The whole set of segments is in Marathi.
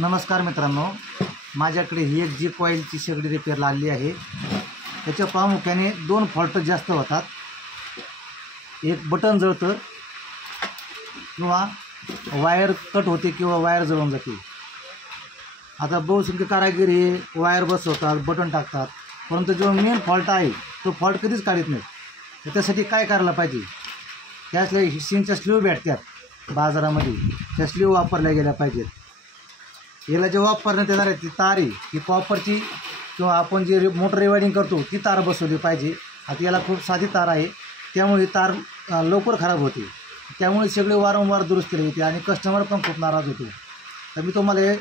नमस्कार मित्रांनो, माझ्याकडे ही एक जी कॉईलची शेगडी रिपेअरला आली आहे। त्याच्या प्रामुख्याने दोन फॉल्ट जास्त होतात। एक बटन जळतं किंवा वायर कट होते किंवा वायर जळून जाते। आता बहुसंख्य कारागीर हे वायर बसवतात, बटन टाकतात, परंतु जो मेन फॉल्ट आहे तो फॉल्ट कधीच काढत नाही। त्यासाठी काय करायला पाहिजे? त्यासले हिस्सिनच्या स्लीव भेटतात बाजारामध्ये, त्या स्लीव वापरल्या गेल्या पाहिजेत। याला जे वापरण्यात येणार आहे ती तार आहे, ही कॉपरची किंवा आपण जे मोटर रिवायडिंग करतो ती तार बसवली पाहिजे। आता याला खूप साधी तार आहे, त्यामुळे ही तार लवकर खराब होते, त्यामुळे सगळे वारंवार दुरुस्तीला येते आणि कस्टमर पण खूप नाराज होतो। तर मी तुम्हाला हे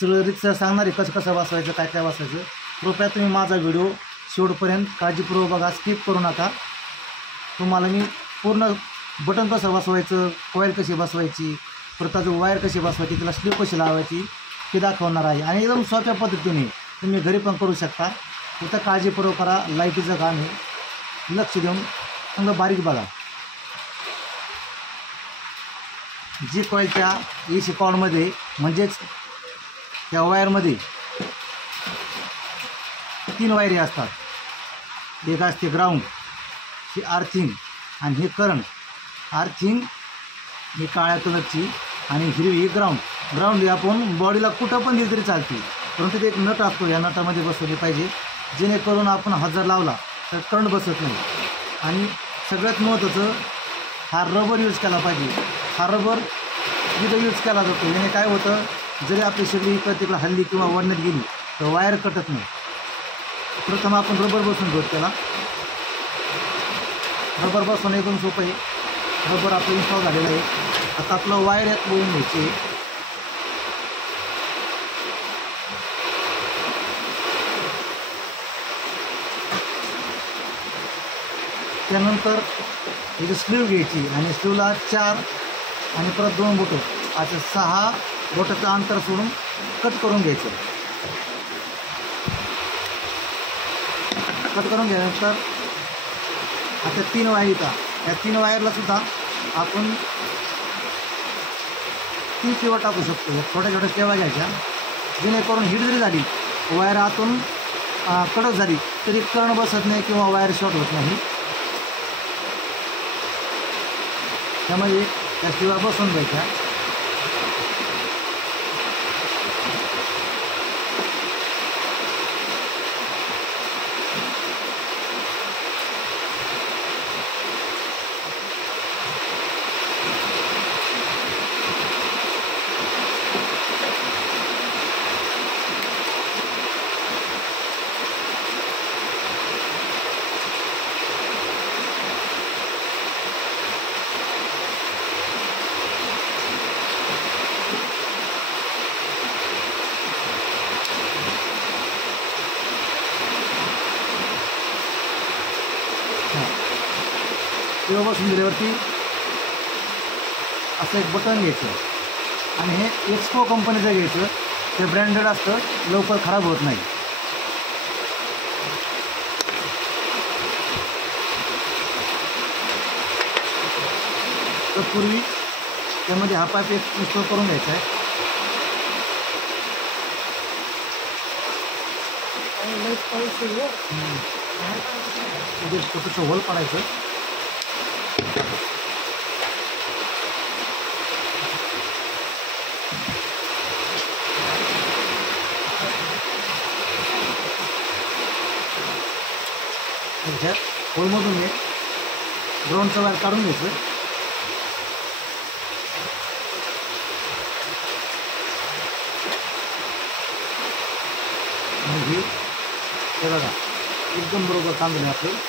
सगळं रितसर सांगणार आहे, कसं बसवायचं, काय काय बसवायचं। कृपया तुम्ही माझा व्हिडिओ शेवटपर्यंत काळजीपूर्वक बघा, स्किप करू नका। तुम्हाला मी पूर्ण बटन कसं बसवायचं, कॉईल कशी बसवायची, परत जो वायर कशी बसवायची, त्याला स्लीव कशी लावायची हे दाखवणार आहे आणि एकदम सोप्या पद्धतीने तुम्ही घरी पण करू शकता। फक्त काळजीपूर्वक करा, लाईटीचं काम आहे, लक्ष देऊन चांगलं बारीक बघा। जी कॉईलच्या AC कॉर्डमध्ये म्हणजेच त्या वायरमध्ये 3 वायरी असतात। एक असते ग्राउंड, ही अर्थिंग आणि हे करंट। अर्थिंग ही काळ्या कलरची आणि हिरवी ही ग्राउंड। ग्राउंड ही आपण बॉडीला कुठं पण दिली तरी चालते, परंतु ते एक नट असतो, या नटामध्ये बसवली पाहिजे, जेणेकरून आपण हात जर लावला तर करंट बसत नाही। आणि सगळ्यात महत्त्वाचं हा रबर यूज केला पाहिजे। हा रबर जिथं यूज केला जातो याने काय होतं, जरी आपली शेगडी इकडं तिकडं हल्ली किंवा वडण्यात गेली तर वायर कटत नाही। प्रथम आपण रबर बसवून घेऊ। त्याला रबर बसवणं एकदम सोपं आहे। रबर आपलं इन्स्टॉल झालेलं आहे। आता आपलं वायर यात बोलून घ्यायची। त्यानंतर इथे स्लीव घ्यायची आणि स्लीवला 4 आणि परत 2 बोटं, असं 6 बोटाचं अंतर सोडून कट करून घ्यायचं। कट करून घ्याल्यानंतर आता 3 वायर येतात, या 3 वायरला सुद्धा आपण 3 केबल टाकू शकतो। छोट्या छोट्या केबल घ्यायच्या, जेणेकरून हीट जरी झाली, वायर आतून कडक झाली तरी करंट बसत नाही किंवा वायर शॉर्ट होत नाही। त्यामुळे त्या स्लीव्ह बसवून घ्यायच्या। तेव्हा बसून दिल्यावरती असं एक बटन घ्यायचं आणि हे एक्सपो कंपनीचं घ्यायचं, ते ब्रँडेड असतं, लवकर खराब होत नाही। तत्पूर्वी त्यामध्ये हा पाईप इन्स्टॉल करून घ्यायचा आहे। छोटंसं होल पाडायचं। त्याच्यात होलमधून एक ग्राउंडचं वायर काढून घ्यायचं। आणि हे बघा एकदम बरोबर काम झालं आपलं।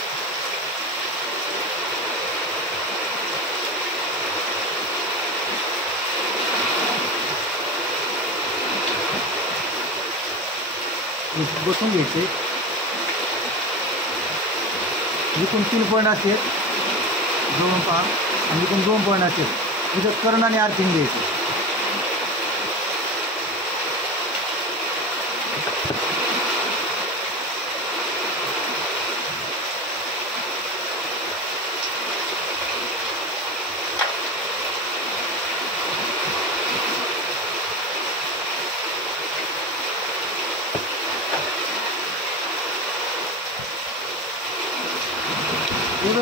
बसून घ्यायचे। इथून 3 पॉईंट असते जवळून पहा, आणि इथून 2 पॉईंट असते, इथं करंट आणि अर्थिंग घ्यायचं।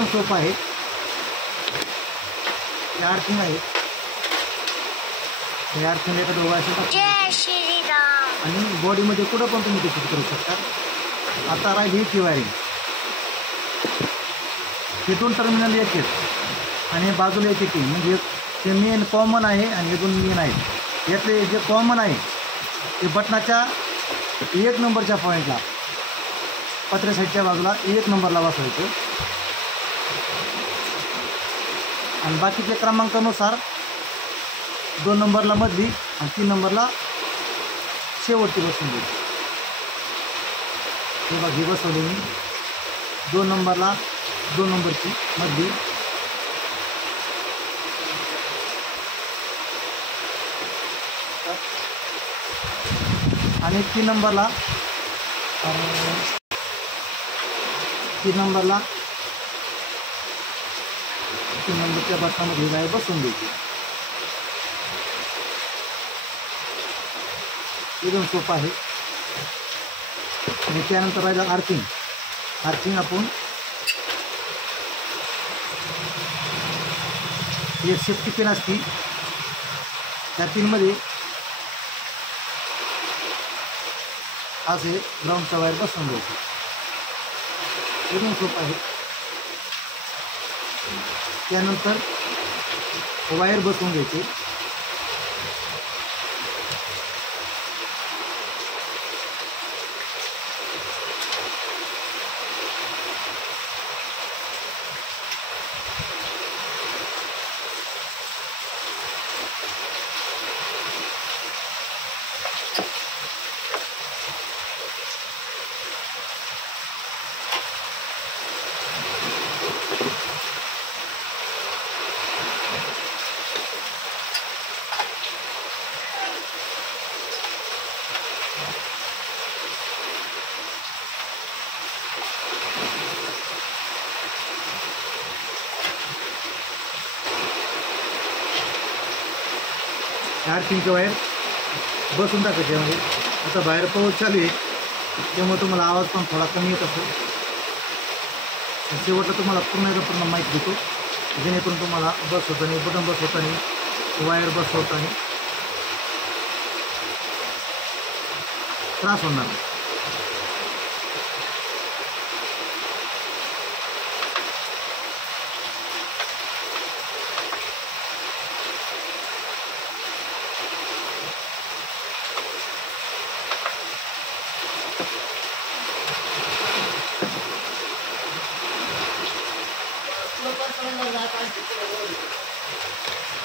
एकदम सोपं आहे. हे अर्थिंग आहे. हे अर्थिंग एका दोघं असेल आणि बॉडीमध्ये कुठं पण तुम्ही ते फिट करू शकता. आता राहिली ती वायरिंग. तिथून टर्मिनल एक आहेत आणि बाजूला एक येते, म्हणजे ते मेन कॉमन आहे आणि हे दोन मेन आहेत. यातले जे कॉमन आहे ते बटनाच्या 1 नंबरच्या पॉईंटला, पत्र्या साईडच्या बाजूला 1 नंबरला बसवायचं आणि बाकीच्या क्रमांकानुसार 2 नंबरला मधली आणि 3 नंबरला शेवटची बसून द्यायची. हे बघ, हे बसवले मी 2 नंबरला 2 नंबरची मधली आणि 3 नंबरला 3 नंबरच्या बटनामध्ये गाय बसून द्यायची. एकदम सोपं आहे. आणि त्यानंतर राहिलं आर्थिंग. आर्थिंग आपण एक सेफ्टी पिन असती, त्या पिनमध्ये असे ग्राउंडचा वायर बसवून द्यायची. एकदम सोपं आहे. त्यानंतर वायर बसवून घ्यायचे. आर्थिंगचं वायर बसून टाकायचे. यामध्ये आता बाहेर पाऊस चालू आहे त्यामुळे तुम्हाला आवाज पण थोडा कमी येत असेल. शेवटला तुम्हाला पूर्ण माहिती देतो, जेणेकरून तुम्हाला बसवताना, बटन बसवताना, वायर बसवताना त्रास होणार नाही.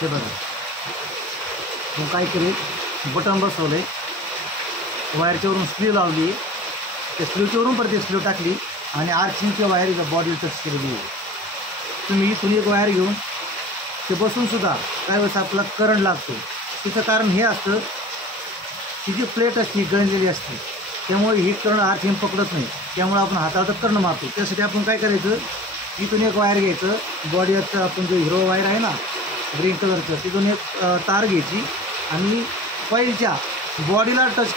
हे बघा, मग काय केले, बटन बसवले, वायरच्यावरून स्लीव लावली, त्या स्लीवच्यावरून परत एक स्लीव टाकली आणि आर्थिंगच्या वायर बॉडी टच केलेली आहे. तुम्ही इथून एक वायर घेऊन ते बसूनसुद्धा काय वेळेस आपला करंट लागतो. तिचं कारण हे असतं की जी प्लेट असते गंजलेली असते, त्यामुळे ही करंट आर्थिंग पकडत नाही, त्यामुळे आपण हाताला करंट मारतो. त्यासाठी आपण काय करायचं, इथून एक वायर घ्यायचं, बॉडीचं आपण जो हिरो वायर आहे ना ग्रीन कलरचं, तिथून एक तार घ्यायची आणि कॉईलच्या बॉडीला टच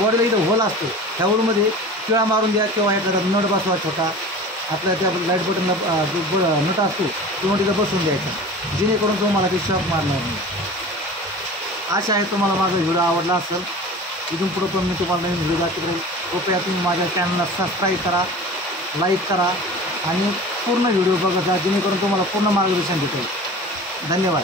बॉडीला इथं होल असतो, त्या होलमध्ये किळा मारून द्या किंवा एखादा नट बसवा छोटा, आपल्या त्या लाईट बटनला जो नट असतो किंवा तिथं बसून द्यायचा, जेणेकरून तुम्हाला ते शॉक मारणार नाही. आशा आहे तुम्हाला माझा व्हिडिओ आवडला असेल. इथून पुढं पण मी तुम्हाला नवीन व्हिडिओ दाखवत राहील. कृपया तुम्ही माझ्या चॅनलला सबस्क्राईब करा, लाईक करा आणि पूर्ण व्हिडिओ बघत जा, जेणेकरून तुम्हाला पूर्ण मार्गदर्शन भेटेल. धन्यवाद.